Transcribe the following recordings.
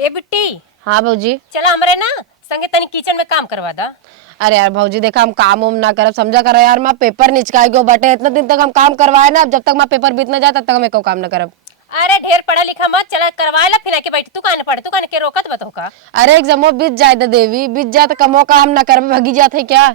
ए बिट्टी। हाँ भौजी। चला हमरे ना संगे तनी किचन में काम करवा दा। अरे यार भौजी देखा हम काम उम ना करब समझा करो यार, मैं पेपर निचकाई गो बटे इतना दिन तक हम काम करवाए ना, जब तक मैं पेपर बीत ना जाए तब तक हम एको काम ना करब। अरे ढेर पढ़ा लिखा मत, चला करवाए ला फिर आके बैठ। तू काहे पढ़, तू काहे के रोकत बताओ का। अरे एग्जामो बीत जाए तो देवी, बीत जाए तो कमो का हम ना करब, भगी जात है क्या।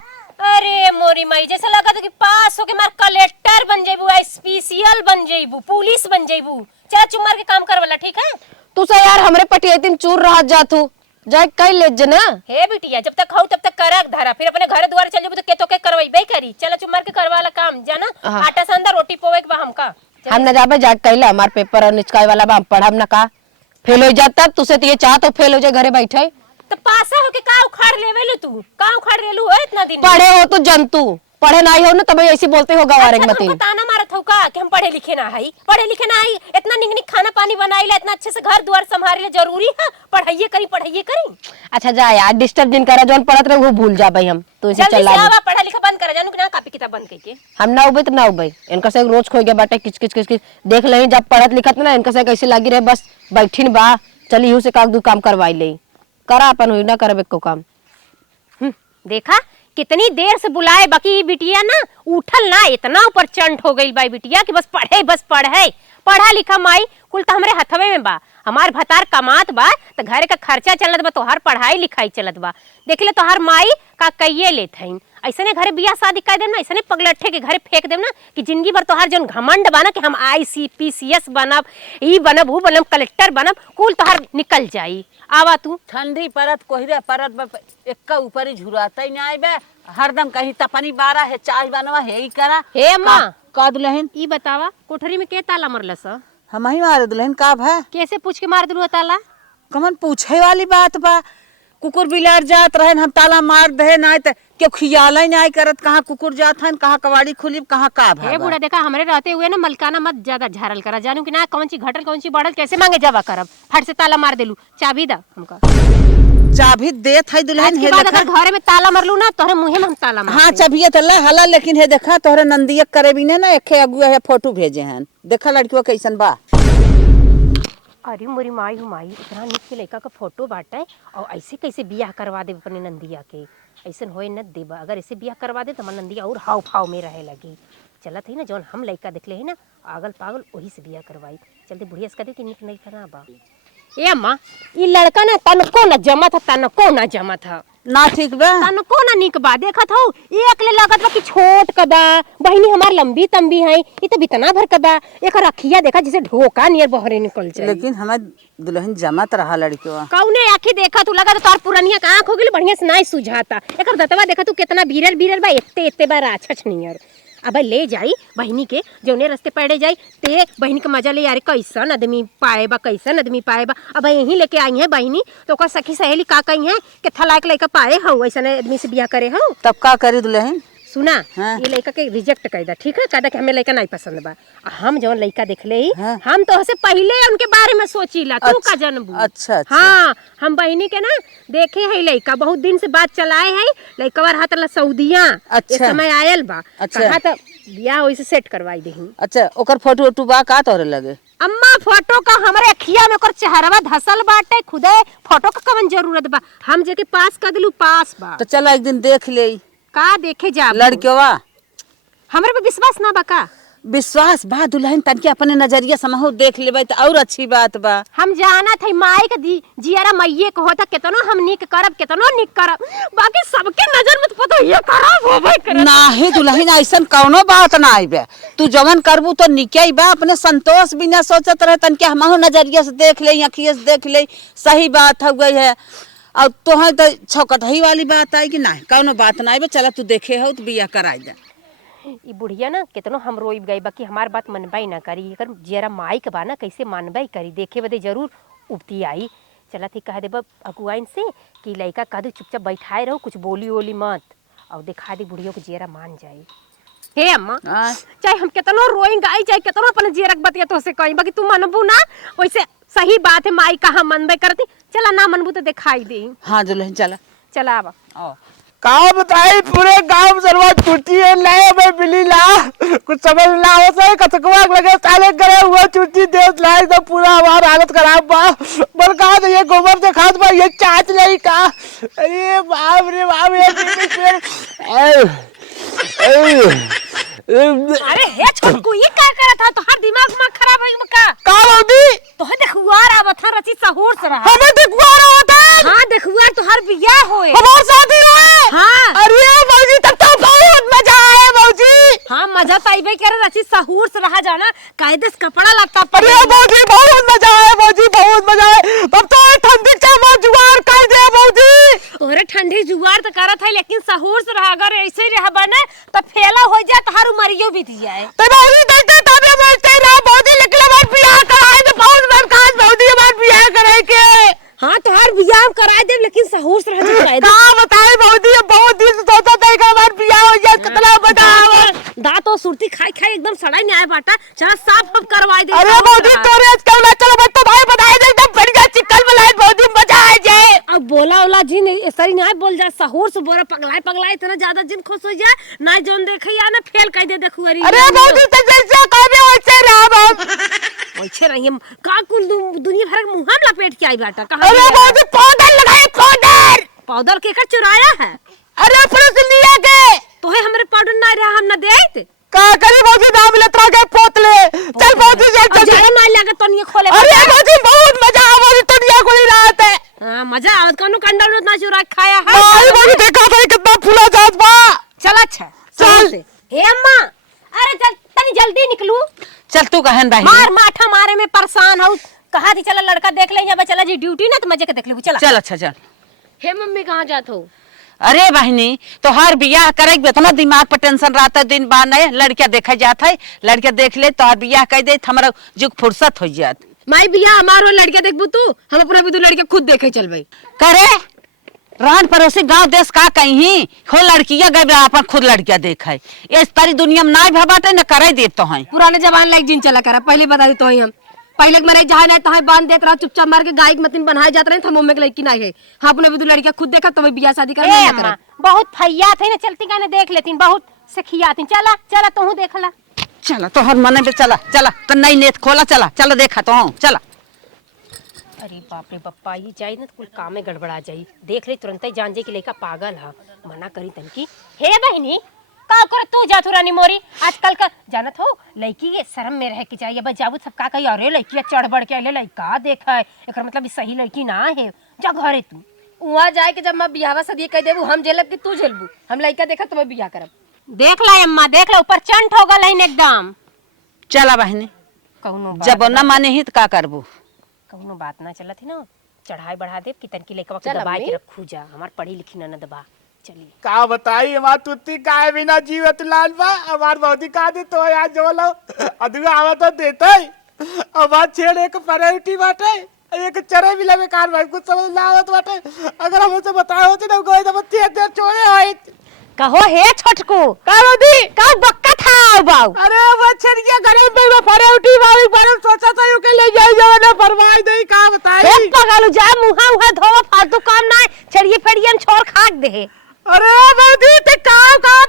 अरे मोरी माई जैसा लगा तो कि पास होके मार कलेक्टर बन जेबू, स्पेशल बन जेबू, पुलिस बन जेबू। चला चुप मार के काम करवाला, ठीक है। तू से यार हमरे पटिया दिन चूर रहा जातू जाए कई ले जना। हे बिटिया जब तक खाऊ तब तक करक धरा, फिर अपने घर द्वार चल जेबू तो के तो के करवाई करी। चला चुप मार के करवाला काम जाना। आटा संदा रोटी पोवे के बा हमका। हम न जाबे जाग कैला हमार पेपर और निचकाई वाला बा, हम पढ़ब ना का फेल हो जाता। तुसे तो ये चाह तो फेल हो जाए घरे बैठे तो पासा होके का उखाड़ लेवेलू तू, का उखाड़ लेलू है इतना दिन। पढ़े हो तो जंतु, पढ़े नहीं हो ना तब ऐसी बोलते हो गवारे अच्छा, मत हमको ताना मारत हो का कि हम पढ़े लिखे ना हई, पढ़े लिखे ना हई। इतना निक निक खाना पानी बनाईला, इतना अच्छे से घर द्वार संभाले जरूरी है पढ़ाइए करी। अच्छा जा यार डिस्टर्ब जिन करा जोन पढ़त रहे वो भूल जाबे हम तो इसे जल्दी चला से आवा, पढ़ा लिखा बंद कर जानू कि ना कॉपी किताब बंद करके। हम ना उबे तो ना उबे इनका से रोज खो गया बाटे किच किच किच किच देख ले जब पढ़त लिखत ना इनका से कैसे लागी रहे बस बैठिन बा। चली हूं से काक दू काम करवाई ले करा अपन हुई ना करबे को काम। देखा कितनी देर से बुलाए, बाकी बिटिया ना उठल ना, इतना ऊपर चंट हो गई बाई बिटिया कि बस पढ़े। पढ़ा लिखा माई कुल तो हमरे हथवे में बा, हमार भतार कमात बा तो घर का खर्चा चलत बा, तोहार पढ़ाई लिखाई चलत बा। देख ले तोहार माई का कइये लेत हईन, ऐसने घरे बियाह शादी कर देम ना, ऐसने पगलट्ठे के घरे फेंक देम ना कि जिंदगी भर तोहार जौन घमंड बा ना कि हम ICPCS बनब, ई बनब, ऊ बनब, कलेक्टर बनब, कुल तोहार निकल जाई। आवा तू ठंडी परत कोहरे परत एक्का ऊपर ही झुराता ही नहीं बे, हरदम कहीं तपनी बारा है चाय बनवा है ही करा। हे अम्मा का दुल्हन ई बतावा कोठरी में के ताला मरलस? हम ही मारे दुल्हन का भा कैसे पूछ के मार दिलु ताला? कमन पूछे वाली बात बा, कुकुर बिलार जात रहे हम ताला मार दे ना तो क्यों खियाला ही नहीं करत, कहाँ कुकुर जात है कहाँ कवाड़ी खुली कहाँ का भा। हे बूढ़ा देखा हमरे रहते हुए ना मलकाना मत ज्यादा झारल करा, जानू कि ना कौन सी घटल कौन सी बढ़ल कैसे मांगे जावा करब। फट से ताला मार देलू, चाबी दा हमका। चाबी देत है दुल्हन के बाद अगर घर में ताला मरलू ना तोहरे मुंह में हम ताला मार। हाँ चाबिया तो ला हला, लेकिन हे देखा तोहरे नंदिया करे भी ना एके अगुआ है फोटो भेजे हैं, देखा लड़कियों कैसन बा। अरे मोरी माई हूँ माई, इतना नीक के लड़का का फोटो बाटे और ऐसे कैसे बियाह करवा दे अपने नंदिया के, ऐसे होए न देबा। अगर ऐसे बियाह करवा दे तो हमार नंदिया और हाव फाव में रहे लगी। चलत है ना जौन हम लड़का देखले है ना आगल पागल वही से बियाह करवाई। चलते बुढ़िया से कदे कि निक नहीं करना बा। ए अम्मा ई लड़का ना तनको ना जमा था ना ठीक बा, तनको ना निक बा। देखत हो एक ले लगत बा कि छोट का बा, बहिनी हमार लंबी तंबी है, ई तो बितना भर का बा। एक रखिया देखा जैसे ढोका नियर बहरे निकल जाए। लेकिन हमें दुल्हन जमत रहा लड़कियों कौने आखी देखा तू लगा तो तार पुरानिया का आंख हो गेल बढ़िया से नहीं सुझाता। एकर दतवा देखा तू कितना बीरल बा, एते बा राछछ नियर। अब ले जाई बहिनी के जौने रास्ते पड़े जाई ते बहिनी के मजा ले यार कैसन आदमी पाए बा, कैसन आदमी पाए बा। अब यहीं लेके आई है बहिनी तो ओकर सखी सहेली का कही है कि थलाक लइका पाए हो ऐसा आदमी से बियाह करे हो। तब का करी दुल्हन? सुना हाँ। ये लड़का के रिजेक्ट कर दा, ठीक है, कहदा कि हमें लड़का नहीं पसंद बा। हम जौन लड़का देखले ही हाँ। हम तो से पहले उनके बारे में सोचीला, तू का जनबू। अच्छा। हाँ हम बहिनी के ना देखे है लड़का, बहुत दिन से बात चलाए है लड़का हाथ ला सऊदिया। अच्छा। ये समय आयल बा। अच्छा। कहा तो बियाह वैसे सेट करवाई देही। अच्छा ओकर फोटो वोटो बा का तोरे लगे? अम्मा फोटो का हमारे अखिया में ओकर चेहरवा धसल बाटे, खुदे फोटो का कवन जरूरत बा, हम जेके पास कर दिलू पास बा। तो चला एक दिन देख ले का देखे जा लड़कियों, हमरे पे विश्वास ना बा का? विश्वास बा दुल्हन, तनके अपने नजरिया समहो देख लेबै तो और अच्छी बात बा। हम जाना थे माई के जियारा मैये को होता कितनो हम निक करब कितनो निक करब, बाकी सबके नजर में तो पता ये खराब होबे करत। नाही दुल्हन ऐसन कौनो बात ना आइबे, तू जवन करबू तो निके बा, अपने संतोष बिना सोचत रहे तनके हमहु नजरिया से देख ले, अखिए से देख ले, सही बात हो गई है। और तोहर तो छौकटही वाली बात आई कि नहीं कौनो बात ना आइबे, चला तू देखे हो तो बियाह कराई दे। ई बुढ़िया ना कितनो हम रोई गई बाकी हमार बात मनबाई ना करी, अगर जरा माई के बा ना कैसे मानबाई करी, देखे बदे जरूर उबती आई। चला थी कह देब अगुआइन से कि लड़का कह दे चुपचाप बैठाए रहो, कुछ बोली ओली मत, और दिखा दे बुढ़ियों को जरा मान जाए। हे अम्मा चाहे हम कितनो रोई गाई चाहे कितनो अपन जेरक बतिया तो से कहीं, बाकी तू मनबू ना वैसे सही बात है माई कहाँ मनबे करती। चला ना मनबू तो दिखाई दे। हाँ दुल्हन चला चला आवा। का बताई पूरे गांव सरवा छुट्टी है लाए भाई बिली ला कुछ समझ ना हो सके कतकवा लगे साले करे हुआ छुट्टी देश लाए तो पूरा हमारा हालत खराब बा बल कहा तो ये गोबर से खाद बा ये चाच नहीं का अरे बाप रे बाप अरे हे छोटकू ये क्या कर रहा था तोहार दिमाग में खराब है का बोलती तो देखुआर आवत था रची सहूर से रहा हमें देखुआर होता है हां देखुआर तोहार बियाह होए हमारे साथ ही हुए हां अरे बाबूजी तब तो बहुत मजा आया बाबूजी हां मजा तो आइबे करे रची सहूर से रहा जाना कायदे से कपड़ा लत्ता पर अरे बाबूजी बहुत मजा आया बाबूजी बहुत मजा आया तब तो ठंडी से वो जुआर कर दे बाबूजी तोरे ठंडी जुआर तो करत है लेकिन सहूर से रहा अगर ऐसे ही रहा बने तो फेला हो जाए तोहार उमरियो बीत जाए तो बाबूजी देखते तब ये बोलते रहा बाबूजी लेकिन हमार बियाह कराए तो बहुत मन खास बाबूजी हमार बियाह कराए के हां तोहार बियाह कराए दे लेकिन सहूर से रह जाए का बताए बाबूजी बहुत दिन से सोचा था कि हमार बियाह हो जाए कितना मजा आवे दांत और सुरती खाई खाई एकदम सड़ा नहीं आए बाटा चला साफ अब करवाई दे अरे बाबूजी तोरे आज कल चलो बस तो भाई बताए दे एकदम बढ़िया चिकन बनाए बाबूजी मजा आ जाए अब बोला ओला जी नहीं सरी नहीं बोल जा सहूर से बोरा पगलाए इतना ज्यादा जिन खुश हो जाए ना जोन देखे या ना फेल कह दे देखू अरे बाबूजी तो जैसे कहबे वैसे रहा बाप वैसे रही का कुल दुनिया भर के मुंह में लपेट के आई बाटा कहां अरे बाबूजी पाउडर लगाए पाउडर केकर चुराया है अरे पुलिस लिया के तोहे हमरे पाउडर ना रहा हम ना देत का करी बाबूजी नाम मिलत रह गए पोतले चल बाबूजी चल जरा ना लगे तो नहीं खोले अरे बाबूजी बहुत मजा आ बाबूजी दुनिया को ही रात है हां मजा आवत कोनो कंडा ना चुरा के खाया है भाई बाबूजी देखा था कितना फूला जात बा चल अच्छा चल। हे अम्मा अरे चल तनी जल्दी निकलू चल तू कहन भाई मार माठा मारे में परेशान हो कहा थी चला लड़का देख ले यहाँ चला जी ड्यूटी ना तो मजे के देख ले चला चल अच्छा चल हे मम्मी कहाँ जात हो अरे बहनी तो हर बियाह करे इतना दिमाग पर टेंशन रहता है दिन बाद नहीं लड़किया देखे जाता है लड़किया देख ले तो हर बियाह कर दे हमारा जुग फुर्सत हो जात माई बिया हमारो लड़का देखबू तू हम अपना भी तू लड़का खुद देखे चल भाई करे रान पड़ोसी गांव देश का कहीं हो लड़किया गए अपन खुद लड़किया देखे इस तारी दुनिया में ना भबाटे न करे दे तो है पुराने जमाने लायक जिन चला करा पहले बता दी तो हम पहले मेरे जहाँ नहीं तहाँ बांध देत रहा चुपचाप मार के गाय मतीन बनाए जाते रहे हम में लड़की नहीं है हाँ अपने भी तू लड़किया खुद देखा तो बियाह शादी कर बहुत फैया थे ना चलती गाने देख लेती बहुत सखिया थी चला चला तू देखला चला तो हर मन में चला चला तो नई नेत खोला चला चला देखा तो हूँ चला अरे बाप रे बप्पा ये जाई ना तो कुल काम में गड़बड़ा जाई देख ले तुरंत ही जान जाए कि लड़का पागल है मना करी तनकी हे बहनी का कर तू जा रानी मोरी आजकल का जानत हो लड़की के शर्म में रह के चाहिए बस जाबू सबका कही अरे लड़की चढ़ बढ़ के अले लड़का देखा एक मतलब सही लड़की ना है जा घरे तू वहाँ जाए के जब मैं बियाह शादी कह देबू हम झेलब कि तू झेलबू हम लड़का देखा तो मैं बियाह करब देख ला अम्मा देख ला ऊपर चंट हो गल एकदम चला बहनी कौनो जब न माने ही तो का करबू कौनो बात ना चलत है ना चढ़ाई बढ़ा दे कि तनकी लड़का के दबा के रखू जा हमार पढ़ी लिखी ना दबा चलिए का बताई हमार तुत्ती काय बिना जीवत लाल बा हमार बहुती का दे तो यार जो लो अधुआ आवा तो देते हमार छेड़ एक प्रायोरिटी बाटे एक चरे मिला में कार भाई कुछ समझ ना आवत बाटे अगर हम उसे बताए होते ना गोई तो बत्ती देर छोड़े होई कहो हे छोटकू का बदी का बक्का था बाऊ अरे वो छड़िया गरीब में वो प्रायोरिटी वाली बड़े सोचा था यू के ले जाए जो ना परवाह नहीं का बताई एक पगलू जा मुहा उहा धोवा फालतू काम ना छड़िए फेड़ियन छोड़ खाक दे अरे बदी ते का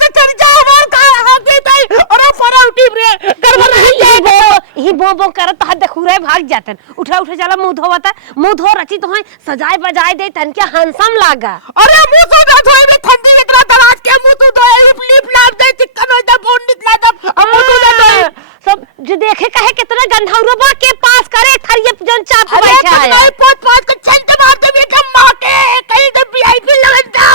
तो चल जा हमार का हाथी तई अरे प्रायोरिटी रे गड़बड़ नहीं ही बो बो करत हाथ देखुरे भाग जातन उठा उठा जाला मुंह धोवता मुंह धो रची तो सजाए बजाए दे तन के हंसम लागा अरे मुंह तो ना धोए में ठंडी इतना दराज के मुंह तो धोए लिप लाग दे चिकन हो जा बोन निकला तब अब मुंह तो ना धोए सब जो देखे कहे कितना गंधा रुबा के पास करे थरिए जन चाप अरे बैठा है नहीं पोत पोत को छलते मारते भी कम माके कहीं तो वीआईपी लवंदा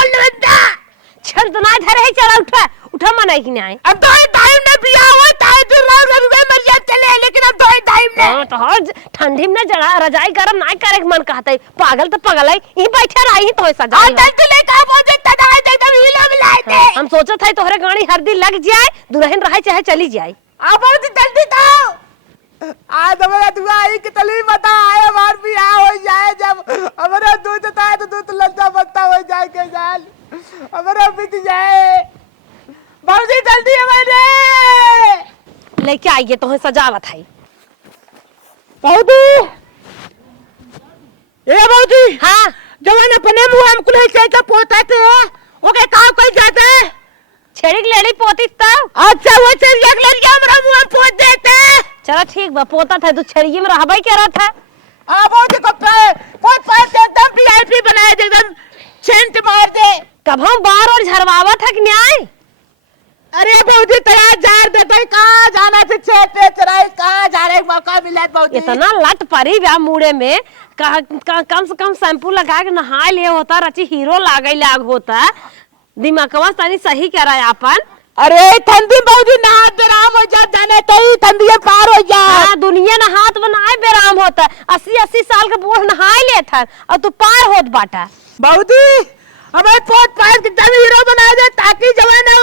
छड़ ना धरे है चला उठा उठा मना ही ना है अब तो टाइम ने पिया हुआ ताई दिन रात रविवार मर जा चले लेकिन अब तो टाइम ने हां तो हर ठंडी में जरा रजाई गरम ना करे मन कहता है पागल तो पागल है यही बैठा रही तो सजा आ तक ले का पहुंचे तदाई दे तब हिलो मिलाए थे हम सोचत है तोहरे गाड़ी हरदी लग जाए दुल्हन रहे चाहे चली जाए अब बहुत जल्दी था आज हमारा दुआ आई कि तली बता आए बार भी आ हो जाए जब हमारा दूध था तो दूध लज्जा बत्ता हो जाए के जान हमारा बीत जाए बहुत जल्दी हमारे लेके आइए तो सजावत है बहुत ए बहुत हाँ जवान अपने मुंह हम कुल कैसे पोताते ओके का कोई जाते छेड़ी लेड़ी पोती तब अच्छा वो चल एक लड़की हमरा मुंह में पोत देते चलो ठीक बा पोता था तू छेड़िए में रहबा ही क्या था आ वो देखो कोई पास एकदम वीआईपी बनाए दे एकदम सेंट मार दे कब हम बार और झरवावा था कि न्याय अरे बहुजी तैयार जार देते कहां जाना से छेटे चराई कहां जाने का मौका मिला बहुजी इतना लट परी व्या मुड़े में कम से कम शैम्पू लगा के नहा ले होता रची हीरो लागे लाग होता दिमागवा तनी सही करा अपन अरे ठंडी बहुजी नहा बेराम हो जा जाने कई ठंडी पार हो जा हाँ, दुनिया ना हाथ बनाए बेराम होता 80-80 साल का बूढ़ नहाए ले था और तू पार होत बाटा बहुजी हमें पोत पार के दम हीरो बना दे ताकि जवाना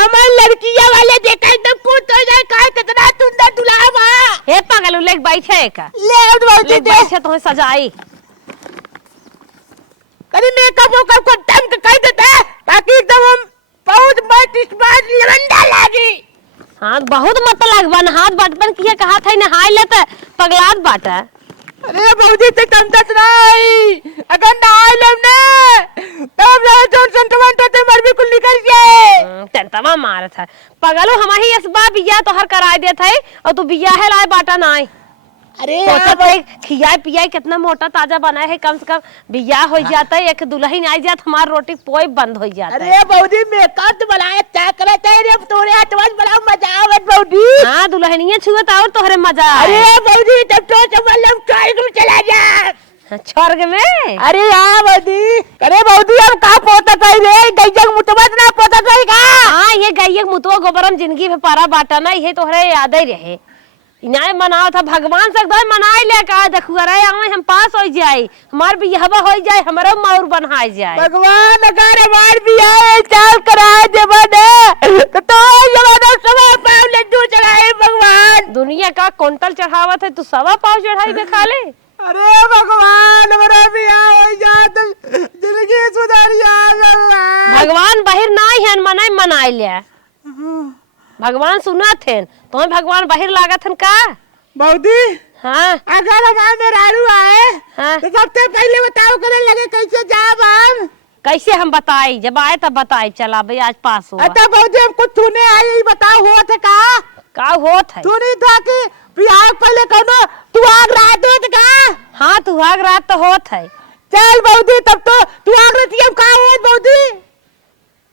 हमार लड़कियां वाले देखा एकदम खुश हो जाए काय कितना सुंदर दुल्हा बा हे पागल लेक बैठे का ले बहुजी लेक दे बैठे तो सजाई कभी मेकअप वोकअप को टाइम का कर देता है ताकि एकदम हम बहुत मस्त इस बार लवंडा लागी हाँ बहुत मतलब बन हाथ बटपन किया कहा था नहाए ले तो पगलात बाटा अरे बहुजी ते कम दस नहीं अगर नहाए लेम ना तब ना जो संतमन तो मर भी कुल निकल जाए तंतवा मार था पगलो हमारी इस बार बिया तो हर कराए दे थे और तू बिया है लाए बाटा ना अरे सोचा तो खियाई पियाई कितना मोटा ताजा बना है कम से कम बिया हो जाता है एक दुल्हन आई जात हमार रोटी पोई बंद हो जाता है अरे बहुजी मेकअप तो बनाए क्या करे तेरे तोरे हाथवन बड़ा मजा आवत बहुजी हाँ दुल्हनिया छुए तो और तोहरे मजा अरे बहुजी तब तो मतलब स्वर्ग में चला जा स्वर्ग में अरे हाँ बहुजी अरे बहुजी अब का पोता कही रे गैजक मुतबत ना पोता कही का हाँ ये गैया मुतवा गोबरम जिंदगी में पारा बाटा ना ये तोहरे याद ही रहे इनाय मनाओ था भगवान से एकदम मनाई ले का देखुआ रे हम पास हो जाए हमार बियाहवा हो जाए हमारा मौर बनाए जाए भगवान अगर हमार बियाह चाल कराए देबने तो जमाना सवा पाव लड्डू चढ़ाए भगवान दुनिया का कुंटल चढ़ावत है तू सवा पाव चढ़ाई के खा ले अरे भगवान हमारा बियाह हो जाए तो जिंदगी सुधर जाए भगवान भगवान बाहर नहीं है मनाई मनाई ले भगवान सुना थे तुम्हें भगवान बाहर लागत हन का बहुदी हाँ अगर हमारे मेहरारू आए हाँ तो सबसे पहले बताओ करे लगे कैसे जाब हम कैसे हम बताई जब आए तब बताई चला भाई आज पास हुआ अच्छा बहुदी हम कुछ तूने आए ही बताओ हो थे का होत है तू नहीं था कि बियाह पहले कौनो तू आग रात होत का हाँ तू आग रात तो होत है चल बहुदी तब तो तू आग रात हम का होत बहुदी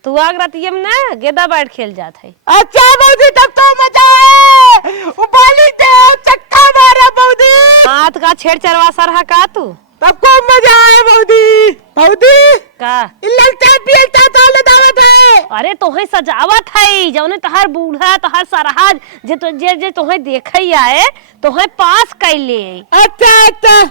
तू आग रातियम ना गेदा बैठ खेल जात है अच्छा बहुदी तब तो मजा है उबाली दे चक्का मारा बहुदी हाथ का छेड़ चरवा सरहा का तू तब को मजा आया बहुदी बहुदी का लगता पीता तो ले दावत है अरे तोहे सजावट है जौने तोहर बूढ़ा तोहर सरहाज जे तोहे देखई आए तोहे पास कैले अच्छा अच्छा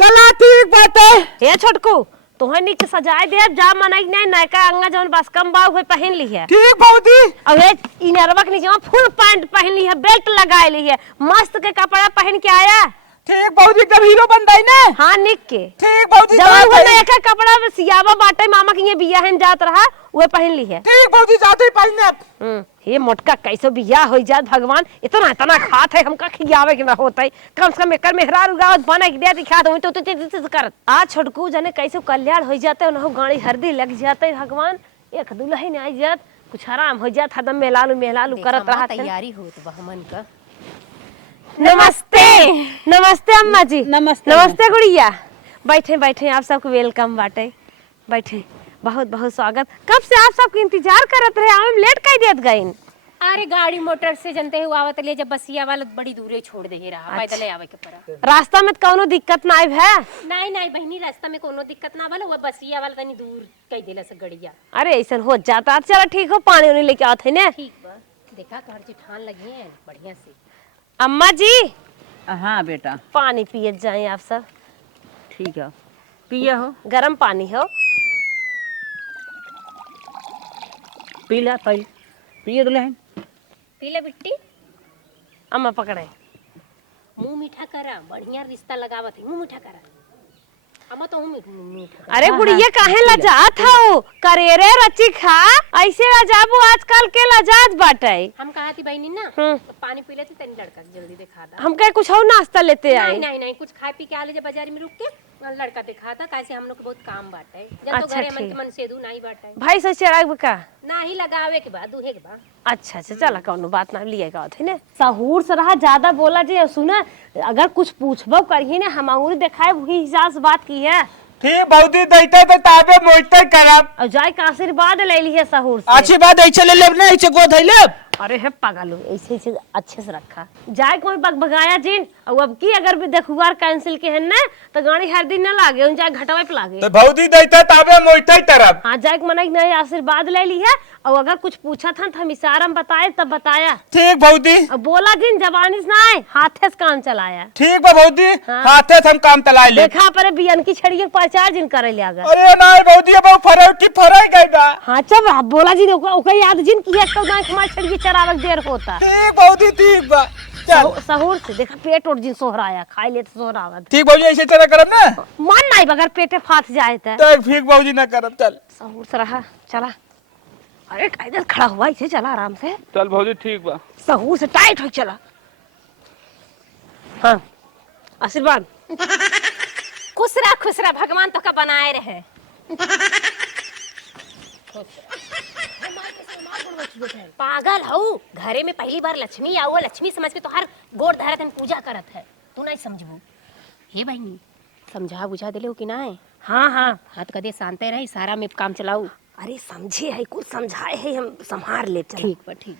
चला ठीक बात है हे छोटकू तोहे निक सजाए दे जा मनई नहीं नयका अंगा जौन बसकम बा उहे पहन ली है ठीक बहुदी और ये इनरवा के नीचे फुल पैंट पहन ली है बेल्ट लगाए ली है मस्त के कपड़ा पहन के आया ठीक बहुदी जब हीरो बन रही ना हाँ निक के ठीक बहुदी जवान हो नयका कपड़ा में सियावा बाटे मामा के ये बिया हन जात रहा उहे पहन ली है ठीक बहुदी जाते ही पहनने हे मोटका कैसो बिया हो जात भगवान इतना इतना खात है हमका खियावे के ना होता है कम से कम एकर मेहरार उगावत बना के दे दिखा दो तो करत आ छोटकू जाने कैसो कल्याण हो जाते ना गाड़ी हरदी लग जाते भगवान एक दुल्हन आई जात कुछ आराम हो जात हदम मेलालू करत रहा तैयारी होत बा हमन का नमस्ते नमस्ते अम्मा जी नमस्ते। नमस्ते गुड़िया बैठे बैठे आप सबको वेलकम बाटे बैठे बहुत बहुत स्वागत कब से आप सबको इंतजार करत रहे हम लेट कर देत गईन अरे गाड़ी मोटर से जनते हुआ आवत ले जब बसिया वाला बड़ी दूरे छोड़ दे रहा पैदल आवे के पड़ा रास्ता में कोनो दिक्कत ना है नहीं नहीं बहनी रास्ता में कोनो दिक्कत ना भले वो बसिया वाला तनी दूर कई देला से गड़िया अरे ऐसा हो जाता चलो ठीक हो पानी उनी लेके आते हैं ना ठीक बा देखा तोहर जेठान लगी है बढ़िया से अम्मा जी हाँ बेटा पानी पिए जाए आप सब ठीक है पिया हो गरम पानी हो पी ला पहले पिए दुल्हन पीले बिट्टी अम्मा पकड़े मुंह मीठा करा बढ़िया रिश्ता लगावत है मुंह मीठा करा अम्मा तो मीठा अरे गुड़िया काहे लजात हो करेरे रची खा ऐसे लजाबू आजकल के लजात बाटे हम कहा थी बहनी ना हम्म। तो पानी पी लेती तनी लड़का के जल्दी दिखा दा हम कहे कुछ और नाश्ता लेते आए नहीं नहीं नहीं कुछ खाए पी के आले जब बाजार में रुक के लड़का दिखा था कैसे हम लोग के बहुत काम बाटे जब तो अच्छा, घरे मन ठीक। के मन सेदू नहीं बाटे भाई से चढ़ाई का ना ही लगावे के बाद दूहे के बाद अच्छा अच्छा चला कौनो बात ना लिएगा थे ने सहूर से रहा ज्यादा बोला जे सुना अगर कुछ पूछबो करही ने हम अंगूरी दिखाए वही हिसाब से बात की है ठीक भौजी दैते तो ताबे मोइते करब। और जाय का आशीर्वाद ले ली है सहूर से अच्छी बात ऐसे ले लेब ना ऐसे गोद है लेब। अरे है पागल हो ऐसे ऐसे अच्छे से रखा जाए कोई बगबगाया जिन और अब की अगर भी देखुआर कैंसिल के है ना तो गाड़ी हर दिन ना लागे उन जाए घटवे पे लागे तो भौजी दैते ताबे मोइते तरब। हाँ जाए के मने नए आशीर्वाद ले ली है और अगर कुछ पूछा था तो हम इशारा में बताए तब बताया ठीक भौजी और बोला जिन जबानी से ना आए हाथे से काम चलाया ठीक बा भौजी हाँ। हाथे से हम काम तलाए ले। देखा पर बियन की छड़ी के प्रचार जिन करे ले आगा अरे नहीं भौजी अब फरौटी फराई गई बा। हाँ चल बोला जिन ओके याद जिन की है कब गांव हमारी छड़ी के चरावक देर होता ठीक भौजी ठीक बा चल सहूर से देखा पेट उठ जिन सोहराया खाई ले तो सोहरावत ठीक भौजी ऐसे चला करब ना मन नहीं बगर पेटे फाट जाए तो तो ठीक भौजी ना करब चल। सहूर से रहा चला अरे इधर खड़ा हुआ इसे चला आराम से चल भौजी ठीक बा। सहूर से टाइट हो चला हाँ आशीर्वाद खुश रहा भगवान तो का बनाए रहे पागल हऊ घरे में पहली बार लक्ष्मी आओ लक्ष्मी समझ के तो हर गोड़ धरत हन पूजा करत है तू नहीं समझबू हे बहनी समझा बुझा दिले हो कि ना है हाँ हाँ हाथ कदे शांते रही सारा में काम चलाऊ अरे समझे है कुछ समझाए है हम संभार ले चल ठीक बा ठीक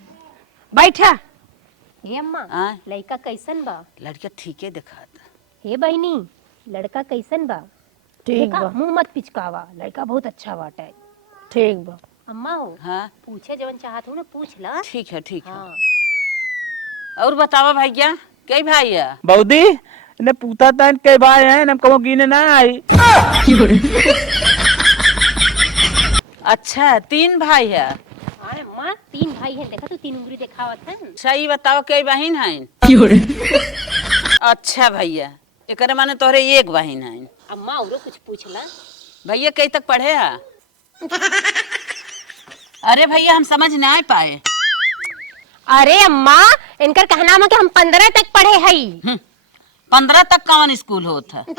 बैठा हे अम्मा आय। लड़का कैसन बा लड़का ठीके दिखाता। हे बहनी लड़का कैसन बा ठीक देखा, बा मुंह मत पिचकावा लड़का बहुत अच्छा बाटे ठीक बा अम्मा हो हाँ पूछे जवन चाहत हूँ ना पूछ ला ठीक है ठीक है। हाँ और बतावा भैया कई भाई है? भौजी ने पूछा था के भाई हैं हम कहो गिने ना आई। अच्छा 3 भाई है। अरे अम्मा 3 भाई हैं देखा तू 3 उंगली दिखावत है सही बताओ कई बहन हैं? अच्छा भैया एकरे माने तोहरे एक बहन है। अम्मा और कुछ पूछ ला भैया कई तक पढ़े है? अरे भैया हम समझ नहीं पाए। अरे अम्मा इनकर कहना है कि हम 15 तक पढ़े हई 15 तक कौन स्कूल होता है?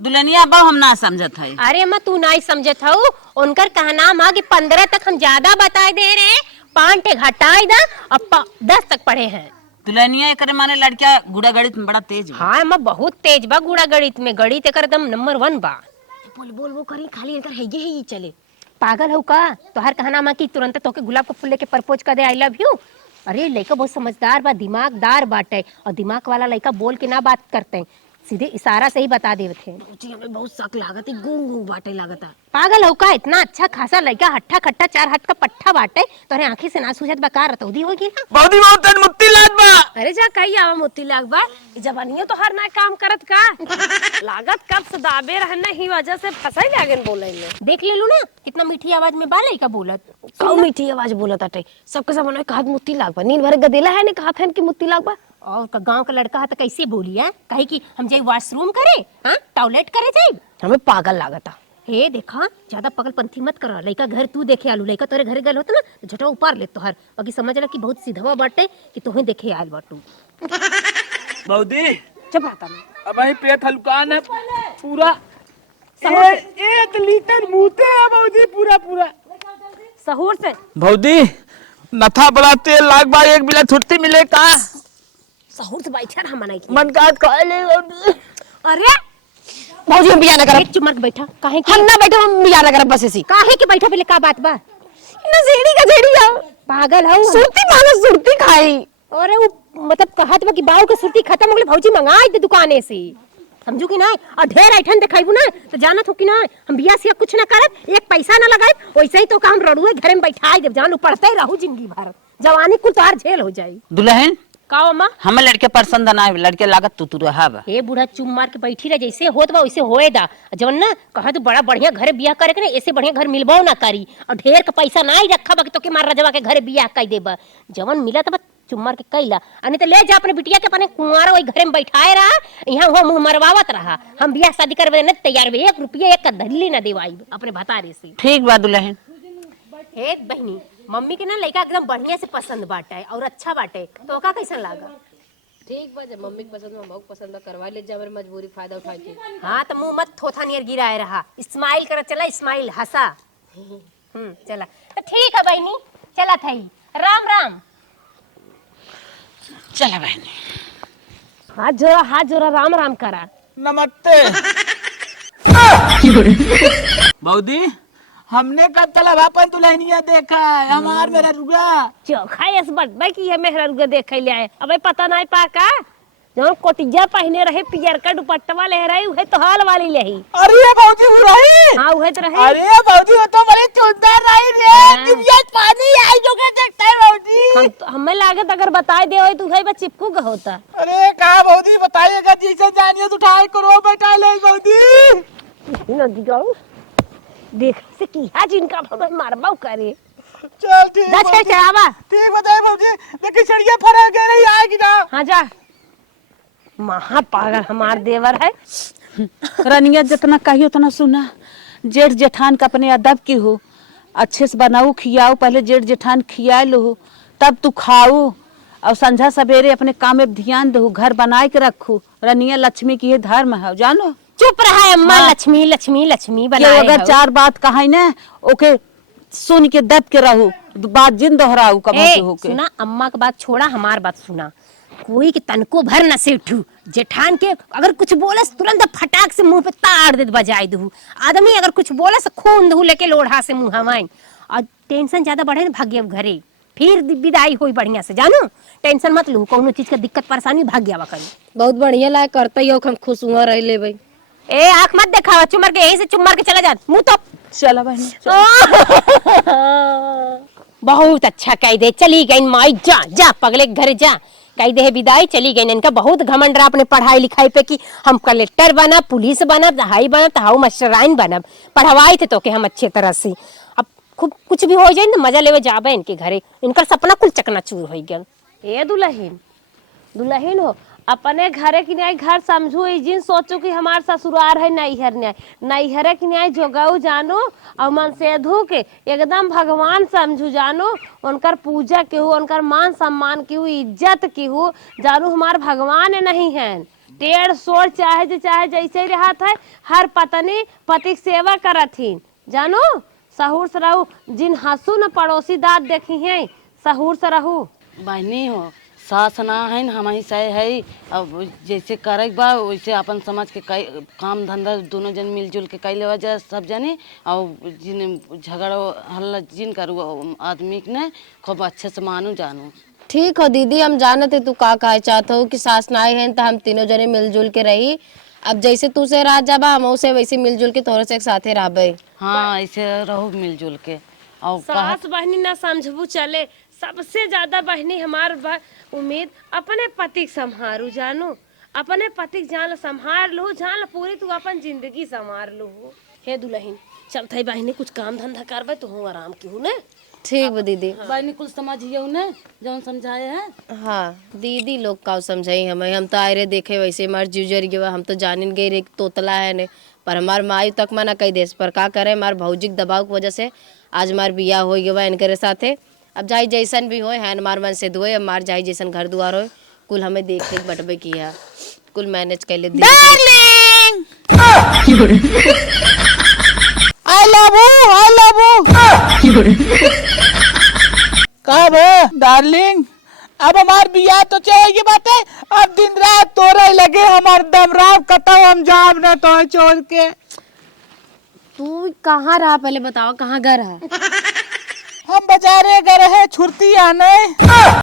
दुल्हनिया अब हम ना समझत है। अरे अम्मा तू नहीं समझत हऊ उनकर कहना है कि 15 तक हम ज्यादा बता दे रहे हैं 5 घटाई दा अब 10 तक पढ़े हैं दुल्हनिया एकरे माने लड़का गुड़ा गणित में बड़ा तेज बा। हाँ अम्मा बहुत तेज बा गुड़ा गणित में गणित एकर एकदम नंबर 1 बा बोल बोल वो करी खाली इनकर है ही चले पागल हो का तोहर कहना मा कि तुरंत तोके गुलाब का फूल लेके प्रपोज कर दे आई लव यू अरे लड़का बहुत समझदार बा दिमागदार बाटे और दिमाग वाला लड़का बोल के ना बात करते सीधे इशारा से ही बता देते जी हमें बहुत शक लागत है गूंग बाटे लागत है पागल हो का इतना अच्छा खासा लड़का हट्ठा खट्टा 4 हाथ का पट्टा बाटे तोरे आंखें से ना सूझत बकार रतौदी होगी ना भौजी बहुत तेज मुत्ती लात बा। अरे जा कही आवा मोती लाग बा जवानियों तो हर ना काम करत का लागत कब से दाबे रहने ही वजह से फसाई लागन बोले में देख ले लू ना कितना मीठी आवाज में बा लड़का बोलत कौ मीठी आवाज बोलत आटे सबके सब मन कहत मुत्ती लाग बा नींद भरे गदेला है ने कहत है कि मुत्ती लाग बा और गांव का लड़का है तो कैसे बोली है कहे कि हम जाए वॉशरूम करे हाँ टॉयलेट करे जाए हमें पागल लागता हे देखा ज्यादा पगलपंथी मत कर लड़का घर तू देखे आलू लड़का तोरे घर गल होता ना तो झटा ऊपर ले तोहर बाकी समझ ला कि बहुत सीधवा बाटे कि तोहे देखे आयल बाटू भौजी चुप रहता नहीं अब ही पेट हल्कान है पूरा 1 लीटर मुते है भौजी पूरा पूरा। सहूर से भौजी नथा बड़ा तेल लाग बा 1 बिला छुट्टी मिले का सहूर से बैठा रहा मनाई मन का कह ले अरे भौजी हम बिया ना करब एक चुमक बैठा काहे हम ना बैठे हम बिया ना करब बस ऐसी काहे के बैठा पहले का बात बा ना जेड़ी का जेड़ी आ पागल हऊ सुरती मांगे सुरती खाई अरे वो मतलब कहत बा कि बाऊ के सुरती खत्म हो गई भौजी मंगाई दे दुकाने से समझू कि ना और ढेर ऐठन दिखाइबू ना तो जाना थो कि ना हम बिया से कुछ ना करब 1 पैसा ना लगाई वैसे ही तो काम रड़ुए घर में बैठाई देब जान पढ़ते रहू जिंदगी भर जवानी कुल तोहार झेल हो जाई दुल्हन का अम्मा हमें लड़के पसंद ना लड़के लागत तू रहा बा। ए बूढ़ा चुम मार के बैठी रह जैसे होत बा वैसे होए दा जवन ना कहा तो बड़ा बढ़िया घर बियाह करे के ना ऐसे बढ़िया घर मिलबो ना करी और ढेर का पैसा ना ही रखा बा कि तो के मार रजवा के घर बियाह कई देबा जवन मिला त चुम मार के कैला अने तो ले जा अपने बिटिया के अपने कुंवारा वही घर में बैठाए रहा यहाँ वो मुंह मरवावत रहा हम बियाह शादी करवे न तैयार बे 1 रुपया 1 का धल्ली ना देवाई अपने भतारे से ठीक बा दुल्हन। हे बहनी मम्मी के ना लड़का एकदम बढ़िया से पसंद बाटे और अच्छा बाटे तो का कैसन लागा ठीक बा, जब मम्मी के पसंद में हमहू पसंद बा, करवा ले जा, हमारी मजबूरी फायदा उठा के। हाँ तो मुंह मत थोथा नियर गिराए रहा, स्माइल कर, चला स्माइल हंसा। चला तो ठीक है बहनी, चला थई, राम राम। चला बहनी, हाथ जोरा राम राम करा। नमस्ते बौदी, हमने कब तलब अपन दुल्हनिया देखा है, हमार मेरा रुआ चोखा यस बटबा की है मेहरा रुगा देख ले आए। अबे पता नहीं पा का जौन कोटिया पहने रहे पियर का दुपट्टा लहराई उहे तो हाल वाली लही। अरे बौदी हो रही। हाँ उहे तो रहे। अरे बौदी वो तो बड़ी चुंदर रही रे, दिव्या पानी आई जो के देखता है बौदी। हमें लागत अगर बताए दे होई तो उहे बा चिपकू का होता। अरे कहा बौदी बताइएगा, जिसे जानिए तो उठाए करो बेटा ले बौदी। नदी जाओ देख से किया जिनका भवन मारबाऊ करे। चल ठीक जा छे चढ़ावा। ठीक बताए बौदी, लेकिन छड़िया फरा के नहीं आएगी ना। हाँ जा, महा पागल हमार देवर है। रनिया जितना कही उतना सुना। जेठ जेठान का अपने अदब की हो, अच्छे से बनाओ खियाओ, पहले जेठ जेठान खिया लो तब तू खाओ, और संझा सवेरे अपने काम में ध्यान दो, घर बनाए के रखो। रनिया लक्ष्मी की है, धर्म है, जानो। चुप रहा है अम्मा। हाँ। लक्ष्मी लक्ष्मी लक्ष्मी ये बनाए अगर हो। चार बात कहा ना ओके सुन के दब के रहो, बात जिन दोहराऊ कब ए, हो के। सुना, अम्मा की बात छोड़ा, हमार बात सुना। कोई के तनको भर न से उठू, जेठान के अगर कुछ बोले तुरंत फटाक से मुंह पे ताड़ दे बजाई दू। आदमी अगर कुछ बोले से खून दू लेके लोढ़ा से मुंह हवाई, और टेंशन ज्यादा बढ़े ना भाग्य घरे, फिर विदाई होई बढ़िया से, जानो। टेंशन मत लू, कोनो चीज का दिक्कत परेशानी भाग्य आवा करी। बहुत बढ़िया लायक करता ही हो, हम खुश हुआ रह ले भाई। ए आंख मत दिखावा, चुमर के यहीं से चुमर के चला जा मुंह तो। चला बहनी, बहुत अच्छा कह दे, चली गई माई, जा जा पगले के घर जा, कह दे विदाई, चली गई। इनका बहुत घमंड रहा अपने पढ़ाई लिखाई पे कि हम कलेक्टर बनब, पुलिस बनब, हाई बनब, हाउ मास्टराइन बनब। पढ़वाई थे तो के हम अच्छे तरह से, अब खूब कुछ भी हो जाए ना मजा लेवे जाबे इनके घरे, इनका सपना कुल चकनाचूर हो गया। ए दुल्हन, दुल्हन हो, अपने घरे की न्याय घर समझू, जिन सोचो कि हमार ससुरार है नैहर न्याय, नैहरे की न्याय जोगाऊ जानो, और मन से धू के एकदम भगवान समझू जानो। उनकर पूजा के हो, उनकर मान सम्मान की हो, इज्जत की हो जानो, हमार भगवान नहीं है। टेढ़ सोच चाहे जैसे रहा था, हर पत्नी पति की सेवा करथिन जानो। सहूर से रहू, जिन हंसू न पड़ोसी दांत देखी है, सहूर से रहू। बहनी हो, सास ना है न हम ही सही है, अब जैसे करे बा वैसे अपन समझ के काम धंधा दोनों जन मिलजुल के कर लेवा जाए सब जने, और जिन झगड़ो हल्ला जिन करू आदमी ने खूब अच्छे से मानू जानू। ठीक हो दीदी, हम जानते तू का कहे चाहत हो कि सास नाई है तो हम तीनों जने मिलजुल के रही। अब जैसे तू से रह जाबा, हम उसे वैसे मिलजुल के तोरे से एक साथे रहबे। हाँ ऐसे रहो मिलजुल के। और सास बहनी ना समझबू चले, सबसे ज्यादा बहनी हमार उम्मीद अपने पति के संभारू जानो, अपने पति के जान संभार लो, जान पूरी तू अपन जिंदगी संभार लो। हे दुल्हन, चलते है बहनी कुछ काम धंधा करबे तो हूँ आराम की हूँ ने। ठीक बा दीदी। बहनी कुछ समझिए उन्हें जौन समझाए है। हाँ दीदी लोग का समझाई हमें, हम तो आए रहे देखे वैसे हमारे जीजर गए, हम तो जान गए रे तोतला है ने, पर हमार माई तक मना कही देस, पर का करे हमार भौजी के दबाव की वजह से आज हमार बियाह हो गया इनके साथे। अब जाई जैसन भी हो है हमार मन से दुए, हमार जाई जैसन घर दुआर हो, कुल हमें देख देख बटबे किया, कुल मैनेज कर ले। डार्लिंग आई लव यू कब डार्लिंग, अब हमार बियाह तो चाहिए बात है, अब दिन रात तोरे लगे हमार दमराव कटा, हम जाब न तो छोड़ के। तू कहाँ रहा पहले बताओ, कहाँ घर है? हम बाजारे गए है छुट्टी आने।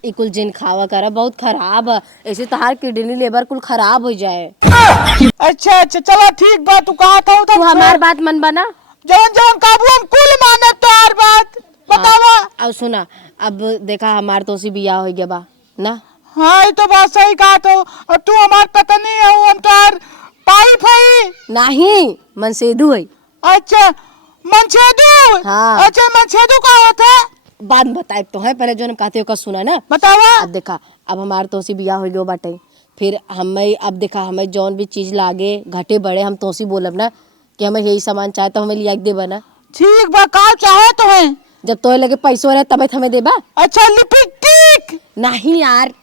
ई कुल जिन खावा करा बहुत खराब है, ऐसे तो हर किडनी लेबर कुल खराब हो जाए। अच्छा अच्छा चलो ठीक बात, तू कहा था तू हमार बात मन बना, जौन जौन काबू हम कुल माने तो हर बात बतावा। अब सुना, अब देखा हमार तो उसी बियाह हो गया बा ना। हाँ ये तो बात सही कहा तो, और तू हमार पता नहीं है, हम तो हर पाइप है नहीं मन से दू है। अच्छा मनछेदू। हाँ। अच्छा मनछेदू का होता है, बात बताए तो है, पहले जो हम कहते हो का सुना ना, बतावा। अब देखा अब हमार तो उसी बियाह हो गया बाटे, फिर हमें अब देखा हमें जौन भी चीज लागे घटे बड़े हम तो उसी बोलब ना कि हमें यही सामान चाहे तो हमें लिया दे बना। ठीक बा, का चाहे तो है, जब तो लगे पैसों रहे तब हमें देबा। अच्छा लिपस्टिक नहीं यार,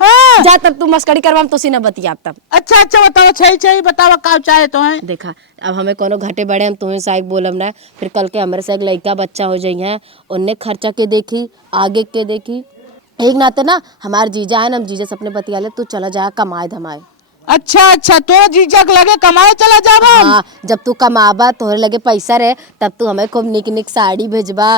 हाँ। जा तब तू मस्करी करवा तो सी ना बतिया तब। अच्छा अच्छा बताओ, छही बताओ का चाहे तो है। देखा अब हमें कोनो घाटे बड़े हम तुम्हें साइक बोलम ना, फिर कल के हमारे से एक लड़का बच्चा हो जाई है, उनने खर्चा के देखी आगे के देखी। एक नाते ना हमारे जीजा है ना, हम जीजा से अपने बतिया ले, तू चला जा कमाए धमाए। अच्छा अच्छा तो जीजक लगे कमाए चला जावा। हाँ जब तू कमाबा तोहरे लगे पैसा रहे तब तू हमें खूब निक निक साड़ी भेजबा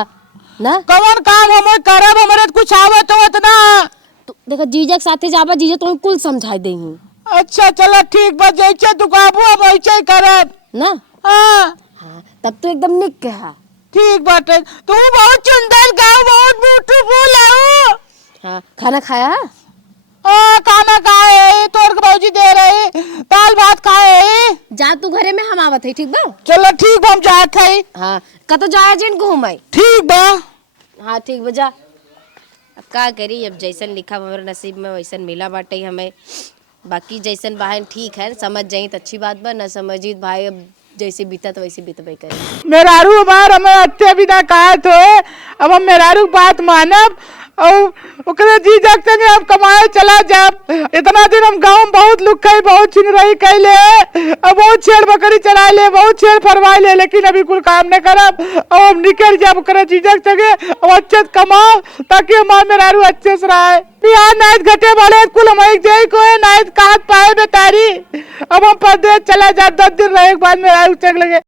ना। कौन काम हम करब, हमारे तो कुछ आवत होत ना। तू देखा जीजा के साथे जाबा, जीजा तुम्हें कुल समझाई देही अच्छा चलो ठीक बा, जैसे तू कहबू अब वैसे ही करब ना। हाँ। हाँ तब तू एकदम निक कहा। ठीक बात है, तू बहुत सुंदर गाँव, बहुत ब्यूटीफुल है। हाँ खाना खाया? खाना खाए तोड़ के भौजी दे रही, दाल भात खाए। जा तू घरे में, हम आवत है ठीक बा। चलो ठीक बा, हम जा खाई। हाँ कतो जाए जिन घूमाई। ठीक बा। हाँ ठीक बजा। अब का करी, अब जैसन लिखा हमारे नसीब में वैसन मिला बाटे हमें। बाकी जैसन बहन ठीक है, समझ जाई तो अच्छी बात बा, न समझी भाई अब जैसे बीता तो वैसे बीतबे करे। मेहरारू हमार हमें अच्छे भी ना कहा तो अब हम मेहरारू बात मानब और ओकरे जी जगते ने अब कमाए चला जाब। इतना दिन हम गाँव में बहुत लुक कई, बहुत छिन रही कैले, अब बहुत छेड़ बकरी चला ले, बहुत छेड़ फरवा ले, लेकिन अभी कुल काम नहीं करब। अब हम निकल जाब ओकरे जी जग सके और अच्छे से कमाओ ताकि हमार मेहरारू अच्छे से रहे। बिहार नाइट घटे वाले कुल हम एक जई को नाइट काट पाए बेतारी। अब हम परदेश चला जा, 10 दिन रहे के बाद मेहरारू चल लगे।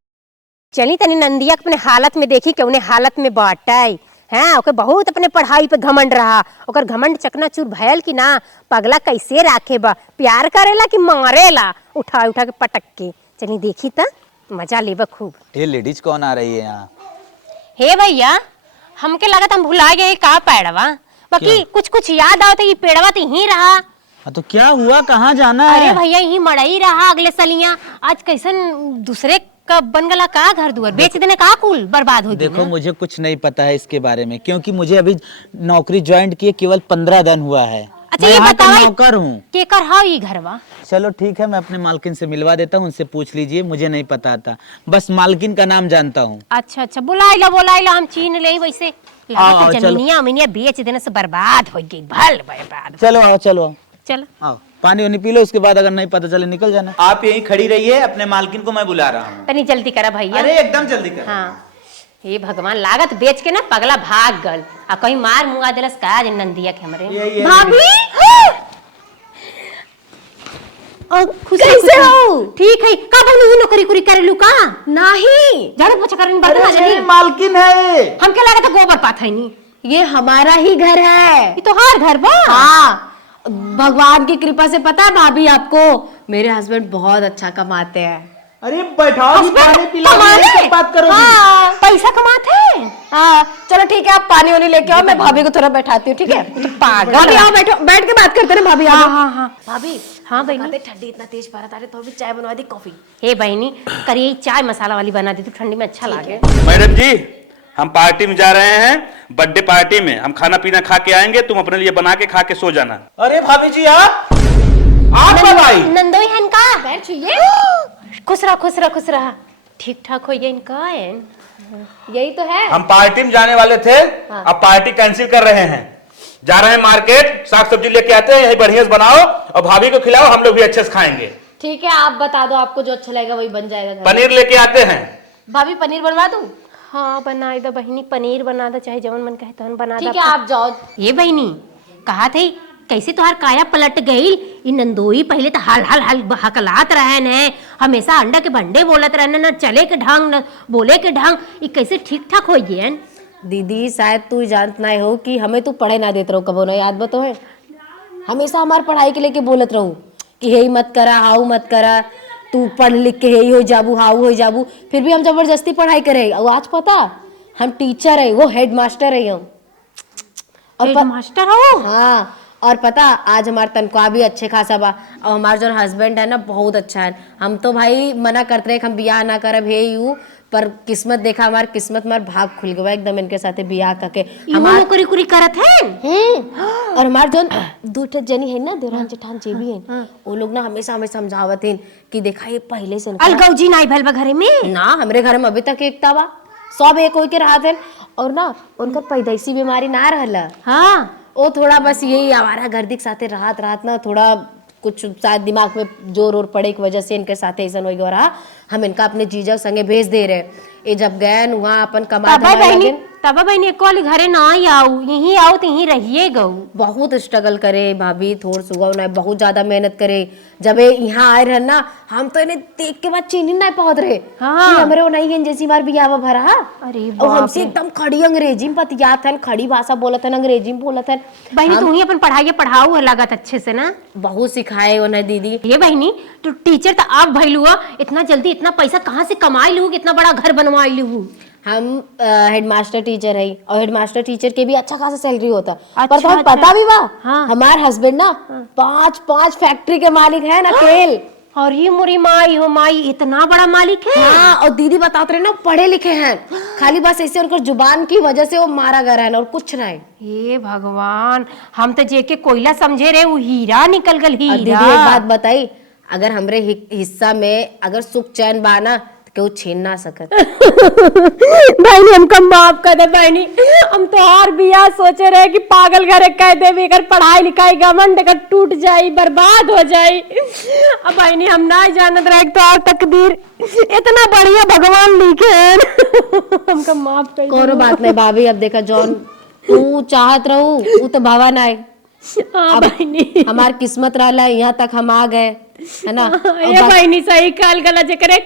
चली तनी नंदिया के अपने हालत में देखी कि उन्हें हालत में बाटाई हैं, ओके बहुत अपने पढ़ाई पे घमंड रहा, ओकर घमंड चकनाचूर भयल कि ना, पगला कैसे राखे बा, प्यार करेला कि मारेला उठा उठा के पटक के। चली देखी त मजा लेबा खूब। ये लेडीज कौन आ रही है यहाँ? हे भैया हमके लागत हम भुला गए का पेड़वा, बाकी कुछ कुछ याद आवत ये पेड़वा तो यहीं रहा। हाँ तो क्या हुआ, कहाँ जाना अरे है? भैया यहीं मड़ई रहा अगले सलिया, आज कैसन दूसरे का बन गला का घर दुआर बेच देने का कुल बर्बाद हो गया। देखो मुझे कुछ नहीं पता है इसके बारे में, क्योंकि मुझे अभी नौकरी ज्वाइन किए केवल 15 दिन हुआ है। अच्छा मैं ये यहाँ का बताओ नौकर हूँ। के कर हाउ ये घरवा? चलो ठीक है, मैं अपने मालकिन से मिलवा देता हूँ, उनसे पूछ लीजिए, मुझे नहीं पता था, बस मालकिन का नाम जानता हूँ। अच्छा अच्छा बुलाइला हम चीन ले वैसे आओ, लागत चलो। जमीनिया अमीनिया बेच देने से बर्बाद हो गई, भल बर्बाद। चलो आओ, चलो आओ। चल आओ पानी वानी पी लो, उसके बाद अगर नहीं पता चले निकल जाना। आप यहीं खड़ी रहिए, अपने मालकिन को मैं बुला रहा हूँ। तनी जल्दी करा भैया। अरे एकदम जल्दी कर। हाँ हे भगवान, लागत बेच के ना पगला भाग गल आ कहीं मार मुआ देलस का आज नंदिया के हमरे। भाभी कैसे हो? ठीक है का बनू ही नौकरी कुरी करे लू का? नहीं झाड़ू पोछा करने बात ना जल्दी। मालकिन है। हमके लगा था गोबर पात है नी, ये हमारा ही घर है। ये तो हर घर बा। हाँ भगवान की कृपा से पता है भाभी आपको, मेरे हस्बैंड बहुत अच्छा कमाते हैं। अरे बैठाओ, पानी पिलाओ, कमाने? बात करो। हाँ पैसा कमाते हैं। हाँ चलो ठीक है, आप पानी वानी लेके आओ, मैं भाभी को थोड़ा बैठाती हूँ। ठीक है तो पागल भाभी आओ, बैठो, बैठ के बात करते हैं भाभी। हाँ आओ। हाँ हाँ भाभी हाँ बहनी। ठंडी इतना तेज पड़ा था, तो भी चाय बनवा दी, कॉफी। हे बहनी करिए चाय मसाला वाली बना दी तो ठंडी में अच्छा लगे। मैडम जी हम पार्टी में जा रहे हैं, बर्थडे पार्टी में हम खाना पीना खा के आएंगे, तुम अपने लिए बना के खा के सो जाना। अरे भाभी जी आप बनाई? नंदोई हन का बैठ छुइए। खुश रहा ठीक ठाक हो ये इनका है। यही तो है। हम पार्टी में जाने वाले थे, अब पार्टी कैंसिल कर रहे हैं, जा रहे हैं मार्केट, साग सब्जी लेके आते हैं, यही बढ़िया से बनाओ और भाभी को खिलाओ, हम लोग भी अच्छे से खाएंगे। ठीक है आप बता दो, आपको जो अच्छा लगेगा वही बन जाएगा घर। पनीर लेके आते हैं। भाभी पनीर बनवा दूं? हाँ बना दो बहनी, पनीर बना दो, चाहे जवन मन कहे तवन बना दो। ठीक है आप जाओ। ये बहनी कहा थे कैसे तुहार काया पलट गई? ये नंदोई पहले तो हल हकलात रहे न, हमेशा अंडा के भंडे बोलत रहे न चले के ढंग न बोले के ढंग, ये कैसे ठीक ठाक हो गए? दीदी शायद तू जानत नहीं हो कि हमें तू पढ़े ना देते रहो, कबो ना याद बतो है, हमेशा हमारे पढ़ाई के लेके बोलत रहूं कि हे मत करा हाउ मत करा, तू पढ़ लिख के हे हो जाबू हाउ हो जाबू, फिर भी हम जबरदस्ती पढ़ाई करे। और आज पता हम टीचर है, वो हेड मास्टर है हम। और मास्टर हो? हाँ और पता आज हमारा तनख्वाह भी अच्छे खासा बा, और हमारा जो हस्बैंड है ना बहुत अच्छा है। हम तो भाई मना करते रहे कि हम बियाह ना करब हे यू, पर किस्मत देखा, हमार किस्मत हमार भाग खुल गया एकदम इनके साथे बियाह करके। हमार नौकरी कुरी करत है। और हमार जो दूठे जनी है ना देवरान जेठान जे भी है, वो लोग ना हमेशा हमें समझावत हैं कि देखा ये पहले से अलगौजी नाई भैल बा घरे में ना, हमरे घर में अभी तक एकता बा, सब एक होके रहा थे। और ना उनका पैदाइशी बीमारी ना रहला, हाँ वो थोड़ा बस यही आवारा गर्दी के साथे रात ना थोड़ा कुछ शायद दिमाग में जोर और पड़े की वजह से इनके साथ ऐसा हो गया रहा। हम इनका अपने जीजा संगे भेज दे रहे। ये जब गए वहाँ अपन कमा तब बहनी एक वाली घरे ना ही आओ, यहीं आओ तो यहीं रहिए गऊ। बहुत स्ट्रगल करे भाभी, थोड़ सुगव ना बहुत ज्यादा मेहनत करे। जब ये यहाँ आए रहे ना हम तो इन्हें देख के बाद चीनी नहीं पहुंच रहे। हाँ। हमरे वो नहीं है जैसी बार बियाह भरा। अरे और हमसे एकदम खड़ी अंग्रेजी में बतियात है, खड़ी भाषा बोलत है, अंग्रेजी में बोलत है। बहनी तू ही अपन पढ़ाई पढ़ाऊ लागत अच्छे से ना, बहुत सिखाए उन्हें दीदी। ये बहनी तो टीचर तो आप भइलू इतना जल्दी इतना पैसा कहाँ से कमाई लू, इतना बड़ा घर बनवाई लू? हम हेडमास्टर टीचर है और हेडमास्टर टीचर के भी अच्छा खासा सैलरी होता। अच्छा, पर तुम्हें अच्छा। पता भी बा हाँ। हमारे हस्बैंड ना 5 फैक्ट्री के मालिक है ना अकेल। और ये मुरी माई हो माई, इतना बड़ा मालिक है। हाँ, और दीदी बताते रहे ना पढ़े लिखे हैं, खाली बस ऐसे उनकर जुबान की वजह से वो मारा गया है और कुछ नहीं। ये भगवान, हम तो जेके कोयला समझे रहे, वो हीरा निकल गल। और दीदी हीरा एक बात बताई, अगर हमरे हिस्सा में अगर सुख चैन बाना केहू छीन ना सकत। बहनी हमका माफ कर दे बहनी, हम तो हर बिया सोचे रहे कि पागल घरे कह दे बेकर पढ़ाई लिखाई घमंड कर टूट जाई, बर्बाद हो जाई। अब बहनी हम ना जानत रहे तो और तकदीर इतना बढ़िया भगवान लिखे हैं। हमका माफ कर कोनो बात नहीं भाभी, अब देखा जॉन तू चाहत रहू वो तो भवन आए। हाँ बहनी, हमार किस्मत रहा यहाँ तक हम आ गए है ना। ये बहनी सही काल गला जेकरे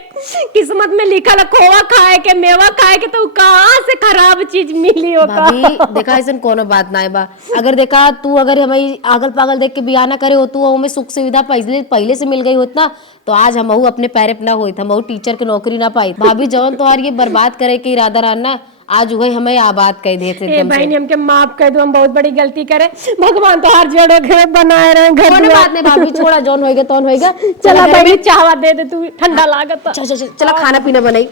किस्मत में लिखल खोआ खाए के मेवा खाए के तो कहाँ से खराब चीज मिली हो का। भाभी देखा ऐसा कोनो बात ना है बा। अगर देखा तू अगर हमें आगल पागल देख के बियाह ना करे हो तू हमें सुख सुविधा पहले से मिल गई होत ना तो आज हम अपने पैरे पे ना होई, हम टीचर की नौकरी ना पाई। भाभी जवन तुम्हारी ये बर्बाद करे के इरादा रहना आज वही हमें आबाद कह दे। बहनी हमके माफ कर दो, हम बहुत बड़ी गलती करे। भगवान तो हर जगह घर बनाए रहे घर। कोनो बात नहीं भाभी, छोड़ा जौन होएगा तौन होएगा। चला बहनी चाहवा दे दे, तू ठंडा लागत। चला खाना पीना बनाई।